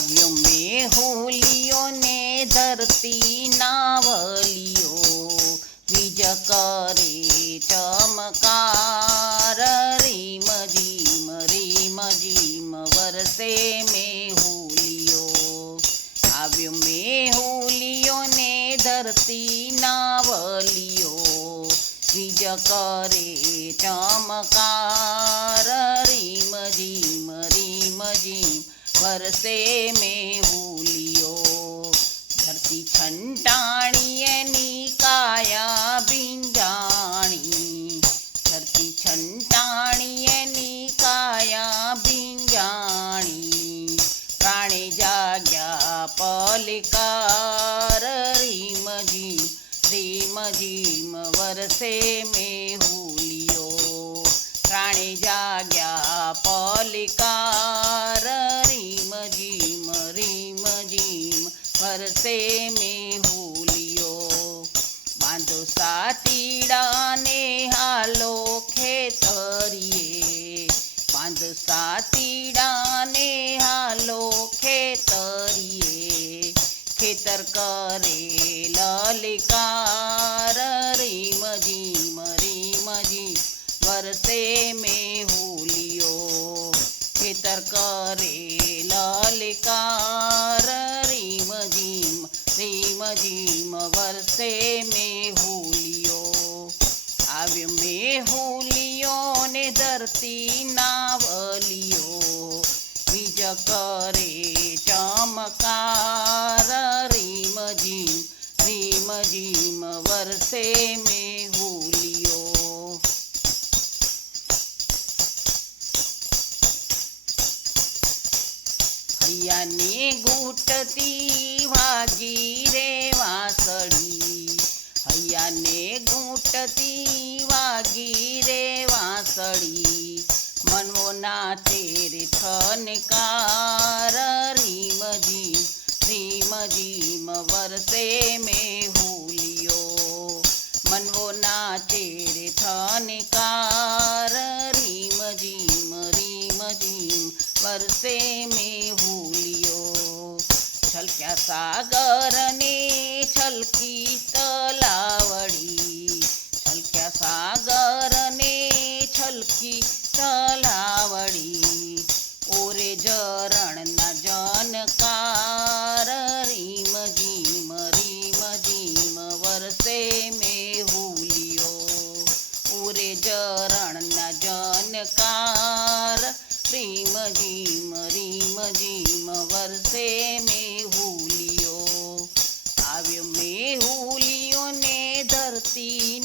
આવ્યો મેહુલિયો ને ધરતી નાવલિયો વીજ કરે ચમકાર રીમ ઝીમ વરસે મેહુલિયો આવ્યો મેહુલિયો ને ધરતી નાવલિયો વીજ કરે ચમકાર રીમ ઝીમ વરસે મેહુલિયો ધરતી છંટાણી એની કાયા ભીંજાણી ધરતી છંટાણી એની કાયા ભીંજાણી પ્રાણે જાગ્યા પલકાર રીમ ઝીમ વરસે મેહુલિયો પ્રાણે જાગ્યા પલકાર રીમ ઝીમ વરસે મેહુલિયો બાંધો સાતીડાને હાલો ખેતરીએ બાંધો સાતીડાને હાલો ખેતરીએ ખેતર કરે લલકાર રીમ ઝીમ વરસે મેહુલિયો ખેતર કરે લલકાર રીમ ઝીમ વરસે મેહુલિયો આવ્યો મેહુલિયો ને ધરતી નાવલિયો વીજ કરે ચમકાર રીમ ઝીમ વરસે મેહુલિયો હૈયાને ઘૂંટતી વાગી રે વાંસળી હૈયાને ઘૂંટતી વાગી રે વાંસળી મનવો નાચે રે થનકાર રીમ ઝીમ વરસે મેહુલિયો મનવો નાચે રે થનકાર રીમ ઝીમ વરસે મેહુલિયો છલક્યા સાગરને છલકી તલાવડી છલક્યા સાગરને છલકી તલાવડી ઓરે ઝરણના જનકાર રીમ ઝીમ વરસે મેહુલિયો ઓરે ઝરણના જનકાર રીમ ઝીમ વરસે મેહુલિયો આવ્યો મેહુલિયો ને ધરતી